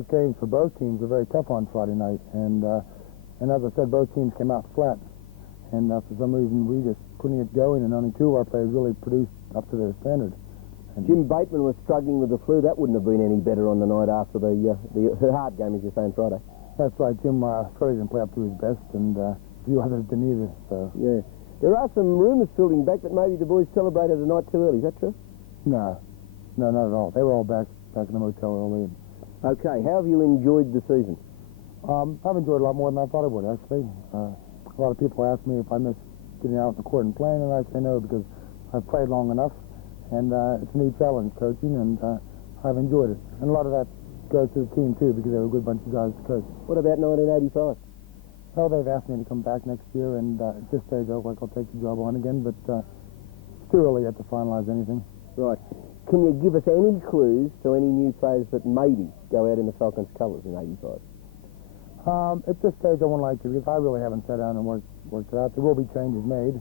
those games for both teams were very tough on Friday night, and as I said, both teams came out flat, and for some reason we just couldn't get going, and only two of our players really produced up to their standard. And Jim Bateman was struggling with the flu. That wouldn't have been any better on the night after the hard game, as you say, on Friday. That's right. Jim Torres didn't play up to his best, and a few others didn't either. So yeah, there are some rumours filtering back that maybe the boys celebrated the night too early. Is that true? No, not at all. They were all back in the motel early. Okay, how have you enjoyed the season? I've enjoyed it a lot more than I thought I would, actually. A lot of people ask me if I miss getting out in the court and playing, and I say no, because I've played long enough, and it's a new challenge, coaching, and I've enjoyed it. And a lot of that goes to the team, too, because they were a good bunch of guys to coach. What about 1985? Well, they've asked me to come back next year, and at this stage, I look like I'll take the job on again, but it's too early yet to finalize anything. Right. Can you give us any clues to any new players that maybe go out in the Falcons' colours in 85? At this stage, I wouldn't like to, because I really haven't sat down and worked it out. There will be changes made.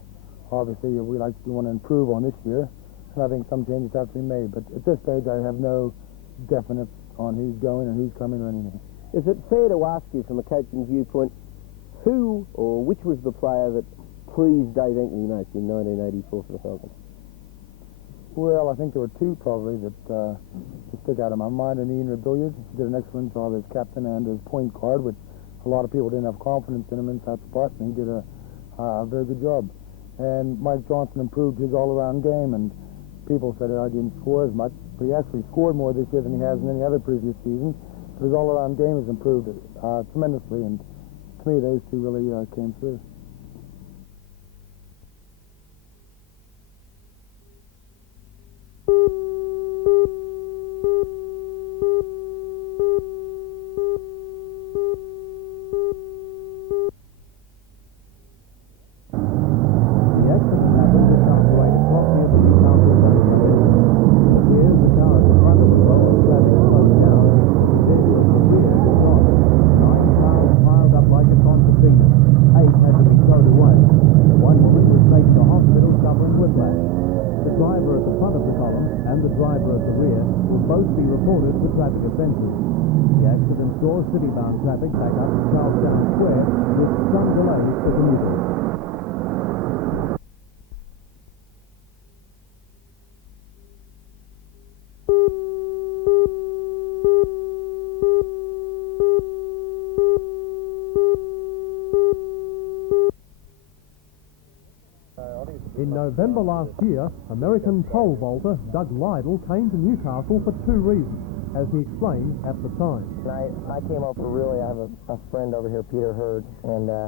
Obviously, we want to improve on this year, and I think some changes have to be made. But at this stage, I have no definite on who's going and who's coming or anything. Is it fair to ask you, from a coaching viewpoint, who or which was the player that pleased Dave Anthony most in 1984 for the Falcons? Well, I think there were two probably that stick out of my mind. And Ian Rebilliard did an excellent job as captain and as point guard, which a lot of people didn't have confidence in him in that spot, and he did a very good job. And Mike Johnson improved his all-around game, and people said I didn't score as much, but he actually scored more this year than he has in any other previous season. But his all-around game has improved tremendously, and to me, those two really came through. City-bound traffic back up to Charlestown Square with some delays for commuters. In November last year, American pole vaulter Doug Lytle came to Newcastle for two reasons, as he explained at the time. I came over really, I have a friend over here, Peter Hurd, and I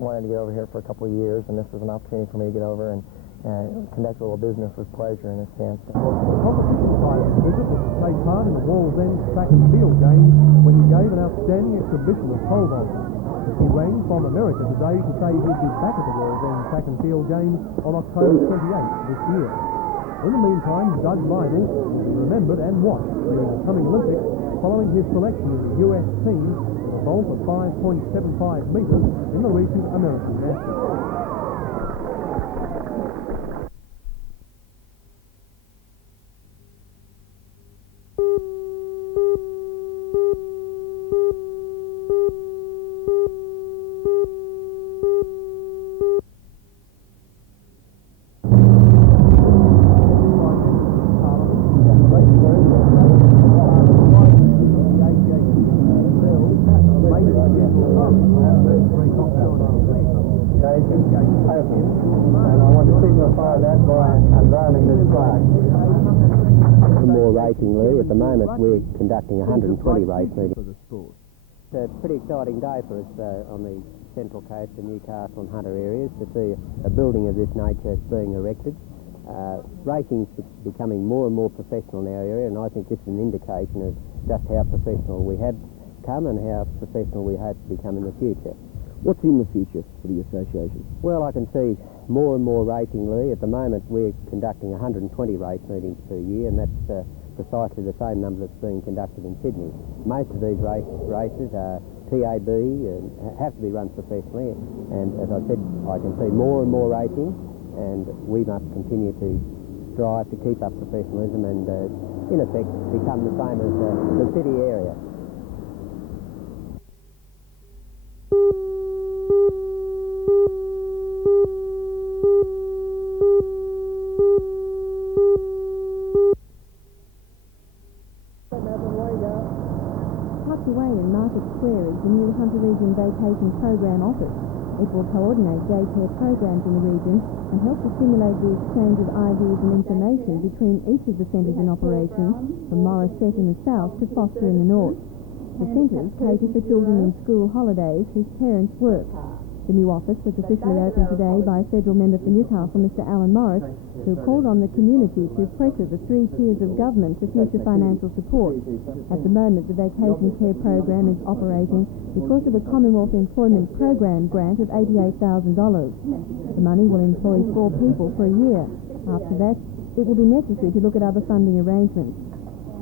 wanted to get over here for a couple of years, and this was an opportunity for me to get over and conduct a little business with pleasure in a sense. The competition prize visit was to take part in the Wall's End track and field games, when he gave an outstanding exhibition of pole vaulting. He rang from America today to say he'd be back at the Wall's End track and field games on October 28th this year. In the meantime, Doug Lytle will be remembered and watched during the coming Olympics, following his selection in the US team with a vault of 5.75 metres in the recent American Masters. At the moment, we're conducting 120 race meetings. It's a pretty exciting day for us on the Central Coast and Newcastle and Hunter areas to see a building of this nature being erected. Racing's becoming more and more professional in our area, and I think this is an indication of just how professional we have come and how professional we hope to become in the future. What's in the future for the association? Well, I can see more and more racing, Lee. At the moment, we're conducting 120 race meetings per year, and that's precisely the same number that's being conducted in Sydney. Most of these races are TAB and have to be run professionally, and as I said, I can see more and more racing, and we must continue to strive to keep up professionalism and, in effect, become the same as the city area. Tucked away in Market Square is the new Hunter Region Vacation Program Office. It will coordinate daycare programs in the region and help to stimulate the exchange of ideas and information between each of the centres in operation, from Morisset in the south to Foster in the north. The centres cater for children in school holidays whose parents work. The new office was officially opened today by Federal Member for Newcastle, Mr Alan Morris, who called on the community to pressure the three tiers of government for future financial support. At the moment, the vacation care program is operating because of a Commonwealth Employment Program grant of $88,000. The money will employ 4 people for a year. After that, it will be necessary to look at other funding arrangements.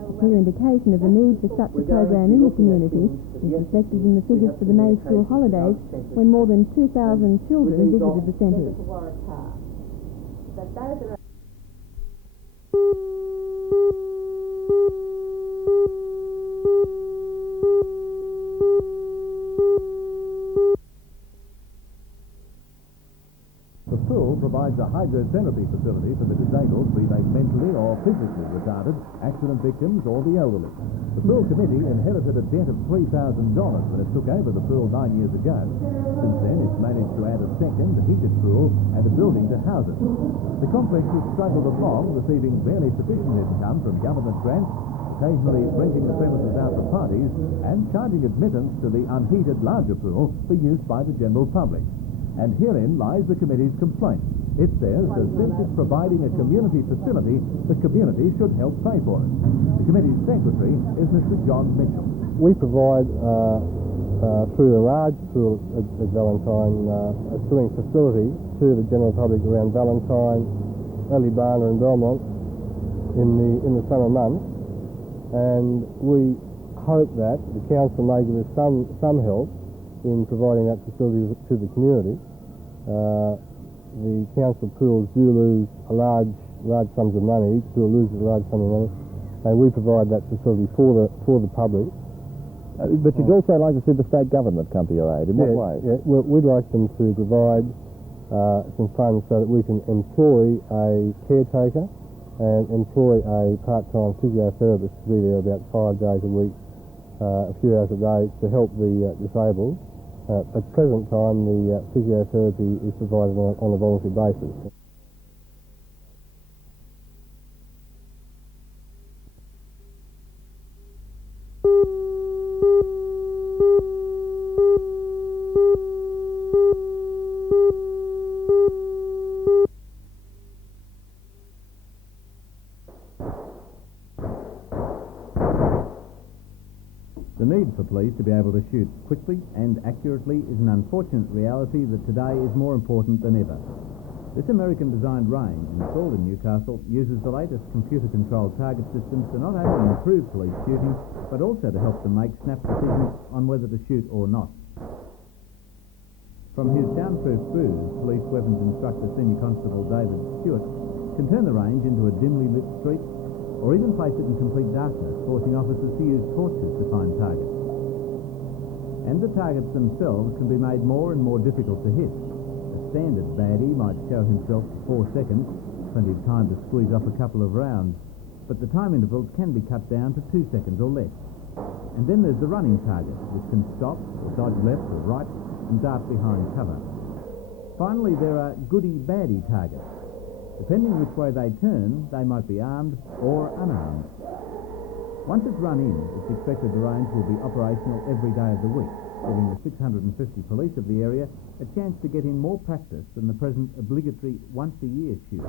A clear indication of the need for such a program in the community is reflected in the figures for the May school holidays, when more than 2,000 children visited the centres. The pool provides a hydrotherapy facility for the disabled, be they mentally or physically retarded, accident victims or the elderly. The pool committee inherited a debt of $3,000 when it took over the pool 9 years ago. Since then, it's managed to add a second heated pool and a building to house it. The complex has struggled along, receiving barely sufficient income from government grants, occasionally renting the premises out for parties, and charging admittance to the unheated larger pool for use by the general public. And herein lies the committee's complaint. It says that since it's providing a community facility, the community should help pay for it. The committee's secretary is Mr John Mitchell. We provide, through the large pool at Valentine, a swimming facility to the general public around Valentine, Allibana and Belmont in the summer months. And we hope that the council may give us some help in providing that facility to the community. The council pools do lose large sums of money. Each pool loses a large sum of money, and we provide that facility for the public. But you'd also like to see the state government come to your aid. In what way? Yeah, well, we'd like them to provide some funds so that we can employ a caretaker and employ a part-time physiotherapist to be there about 5 days a week, a few hours a day, to help the disabled. At present time, the physiotherapy is provided on a voluntary basis. The need for police to be able to shoot quickly and accurately is an unfortunate reality that today is more important than ever. This American-designed range, installed in Newcastle, uses the latest computer-controlled target systems to not only improve police shooting, but also to help them make snap decisions on whether to shoot or not. From his soundproof booth, Police Weapons Instructor Senior Constable David Stewart can turn the range into a dimly lit street, or even place it in complete darkness, forcing officers to use torches to find targets. And the targets themselves can be made more and more difficult to hit. A standard baddie might show himself for 4 seconds, plenty of time to squeeze off a couple of rounds, but the time intervals can be cut down to 2 seconds or less. And then there's the running target, which can stop or dodge left or right and dart behind cover. Finally, there are goody-baddie targets. Depending which way they turn, they might be armed or unarmed. Once it's run in, it's expected the range will be operational every day of the week, giving the 650 police of the area a chance to get in more practice than the present obligatory once-a-year shoot.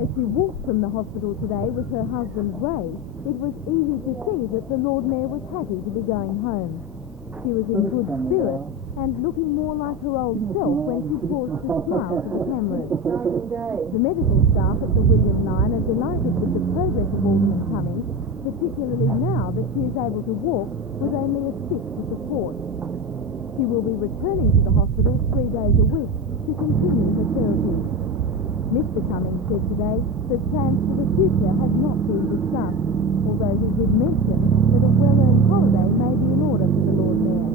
As she walked from the hospital today with her husband Ray, it was easy to see that the Lord Mayor was happy to be going home. She was in good spirits and looking more like her old self when she paused to smile to the cameras. The medical staff at the William Line are delighted with the progress of Alderman Cummings, particularly now that she is able to walk with only a stick to support. She will be returning to the hospital 3 days a week to continue her therapy. Mr. Cummings said today that plans for the future have not been discussed, although he did mention that a well-earned holiday may be in order for the Lord Mayor.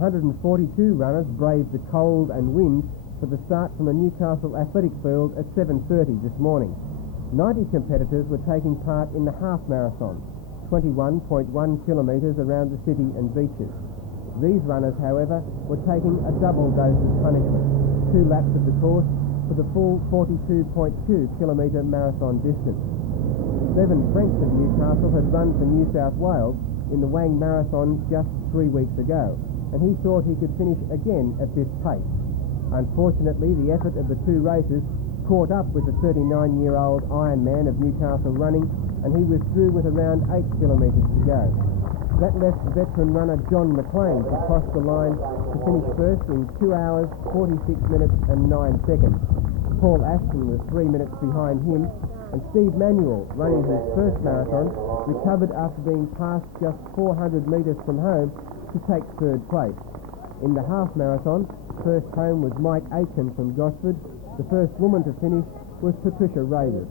142 runners braved the cold and wind for the start from the Newcastle Athletic Field at 7:30 this morning. 90 competitors were taking part in the half marathon, 21.1 kilometres around the city and beaches. These runners, however, were taking a double dose of punishment, 2 laps of the course for the full 42.2 kilometre marathon distance. Bevan French of Newcastle had run for New South Wales in the Wang Marathon just 3 weeks ago, and he thought he could finish again at this pace. Unfortunately, the effort of the 2 races caught up with the 39-year-old Ironman of Newcastle running, and he withdrew with around 8 kilometres to go. That left veteran runner John McLean to cross the line to finish first in 2 hours, 46 minutes and 9 seconds. Paul Ashton was 3 minutes behind him, and Steve Manuel, running his first marathon, recovered after being passed just 400 metres from home to take 3rd place. In the half marathon, first home was Mike Aitken from Gosford. The first woman to finish was Patricia Raywood.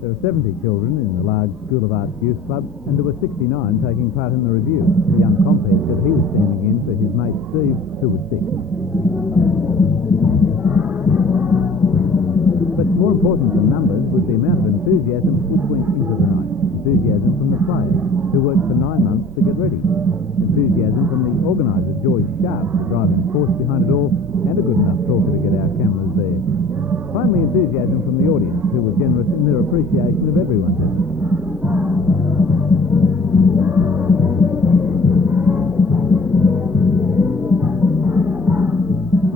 There are 70 children in the large School of Arts Youth Club, and there were 69 taking part in the review. The young compere said he was standing in for his mate Steve, who was sick. But more important than numbers was the amount of enthusiasm which went into the night. Enthusiasm from the players, who worked for 9 months to get ready. Enthusiasm from the organiser, Joyce Sharp, the driving force behind it all, and a good enough talker to get our cameras there. Finally, enthusiasm from the audience, who were generous in their appreciation of everyone's effort.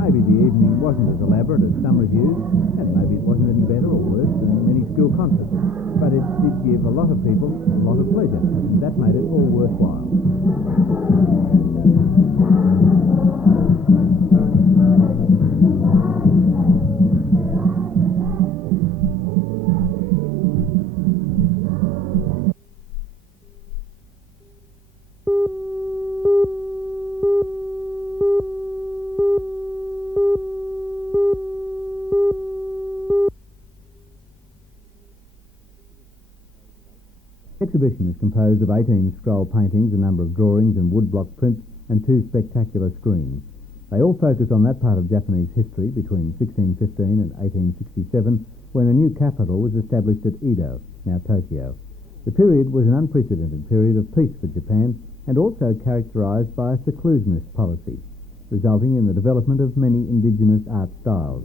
Maybe the evening wasn't as elaborate as some reviews, and maybe it wasn't any better or worse than many school concerts, but it did give a lot of people a lot of pleasure, and that made it all worthwhile. The exhibition is composed of 18 scroll paintings, a number of drawings and woodblock prints, and 2 spectacular screens. They all focus on that part of Japanese history between 1615 and 1867, when a new capital was established at Edo, now Tokyo. The period was an unprecedented period of peace for Japan, and also characterised by a seclusionist policy, resulting in the development of many indigenous art styles.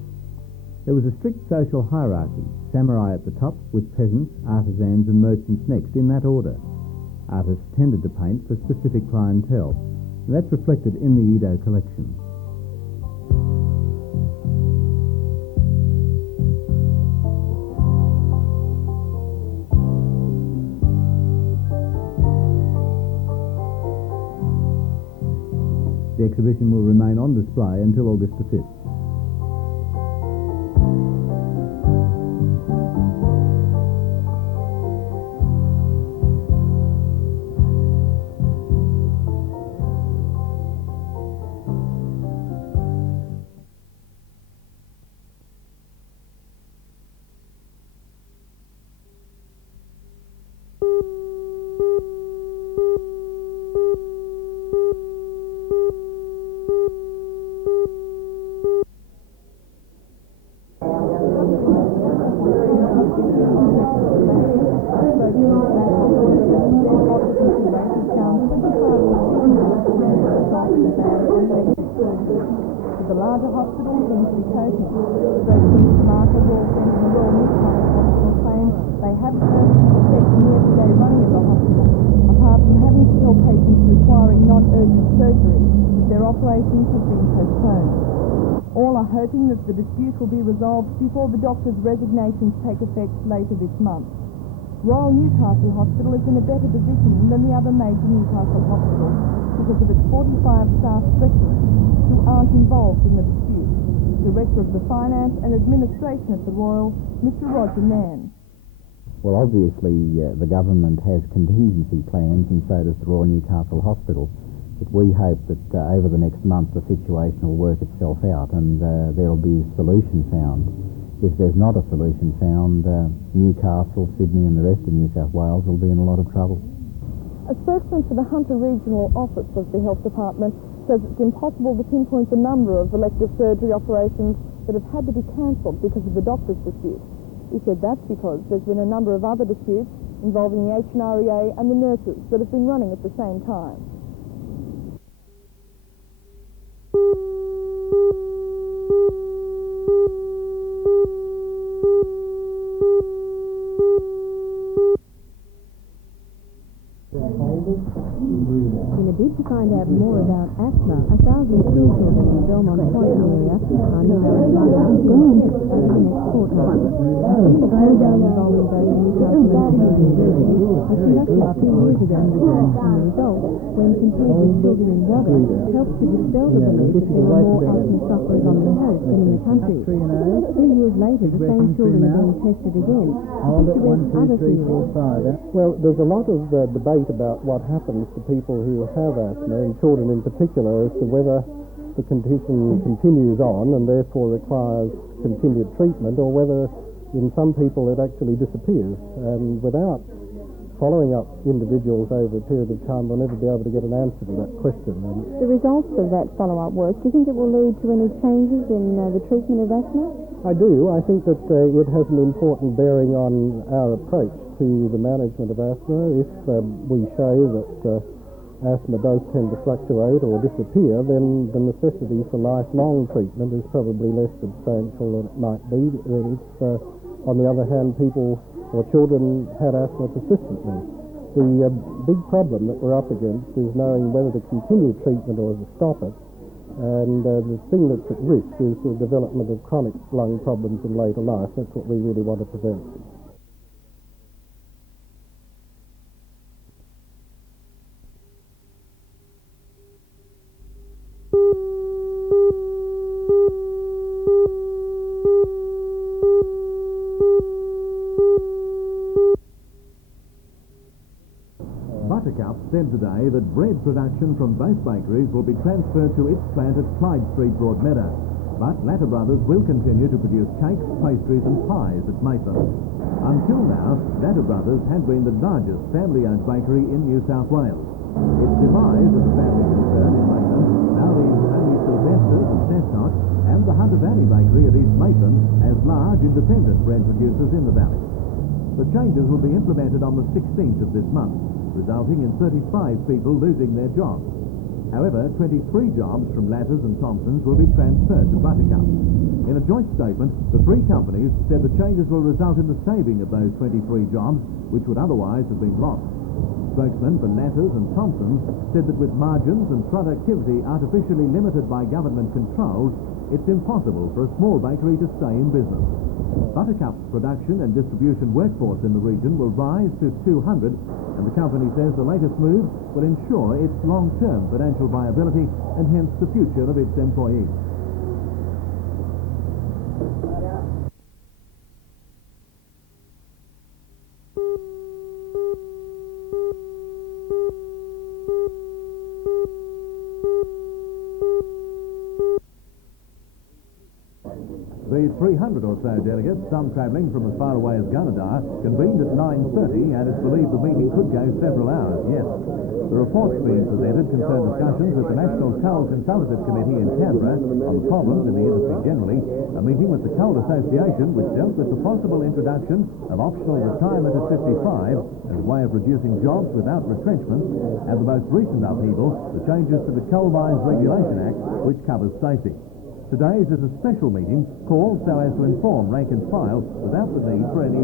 There was a strict social hierarchy, samurai at the top, with peasants, artisans and merchants next, in that order. Artists tended to paint for specific clientele, and that's reflected in the Edo collection. The exhibition will remain on display until August the 5th. The larger hospitals seem to be coping. Spokesman for Martha Wolf and the Royal Newcastle Hospital claim they have services affecting the everyday running of the hospital, apart from having to tell patients requiring non-urgent surgery that their operations have been postponed. All are hoping that the dispute will be resolved before the doctors' resignations take effect later this month. Royal Newcastle Hospital is in a better position than the other major Newcastle hospitals because of its 45 staff specialists who aren't involved in the dispute. Director of the Finance and Administration at the Royal, Mr. Roger Mann. Well, obviously the government has contingency plans, and so does the Royal Newcastle Hospital. But we hope that over the next month the situation will work itself out and there will be a solution found. If there's not a solution found, Newcastle, Sydney and the rest of New South Wales will be in a lot of trouble. A spokesman for the Hunter Regional Office of the Health Department says it's impossible to pinpoint the number of elective surgery operations that have had to be cancelled because of the doctors' dispute. He said that's because there's been a number of other disputes involving the HNREA and the nurses that have been running at the same time. In a bid to find out more about asthma, 1,000 school children in the Belmont Point area are now going to over the next fortnight. The program involving both Newcastle and Sydney University was conducted 2 years ago, and the result, when compared with children in Melbourne, helped to dispel the belief that there were more asthma sufferers on the coast than in the country. 2 years later, the same children are being tested again, which suggests other theories. Well, there's a lot of debate about what happens to people who have asthma, and children in particular, as to whether the condition continues on and therefore requires continued treatment, or whether in some people it actually disappears. And without following up individuals over a period of time, we'll never be able to get an answer to that question. And the results of that follow-up work, do you think it will lead to any changes in the treatment of asthma? I do. I think that it has an important bearing on our approach to the management of asthma. If we show that asthma does tend to fluctuate or disappear, then the necessity for lifelong treatment is probably less substantial than it might be. If, on the other hand, people or children had asthma persistently. The big problem that we're up against is knowing whether to continue treatment or to stop it. And the thing that's at risk is the development of chronic lung problems in later life. That's what we really want to prevent. Buttercup said today that bread production from both bakeries will be transferred to its plant at Clyde Street, Broadmeadow. But Latter Brothers will continue to produce cakes, pastries and pies at Maitland. Until now, Latter Brothers had been the largest family-owned bakery in New South Wales. Its demise as a family concern in Maitland now leaves only Sylvester's and Cescott and the Hunter Valley Bakery at East Maitland as large independent bread producers in the valley. The changes will be implemented on the 16th of this month, resulting in 35 people losing their jobs. However, 23 jobs from Latters and Thompsons will be transferred to Buttercup. In a joint statement, the three companies said the changes will result in the saving of those 23 jobs, which would otherwise have been lost. Spokesman for Latters and Thompsons said that with margins and productivity artificially limited by government controls, it's impossible for a small bakery to stay in business. Buttercup's production and distribution workforce in the region will rise to 200, and the company says the latest move will ensure its long-term financial viability and hence the future of its employees. The 300 or so delegates, some travelling from as far away as Gunnedah, convened at 9:30 and it's believed the meeting could go several hours yet. The reports being presented concern discussions with the National Coal Consultative Committee in Canberra on the problems in the industry generally, a meeting with the Coal Association, which dealt with the possible introduction of optional retirement at 55 as a way of reducing jobs without retrenchment, and the most recent upheaval, the changes to the Coal Mines Regulation Act, which covers safety. Today's is a special meeting called so as to inform rank and file without the need for any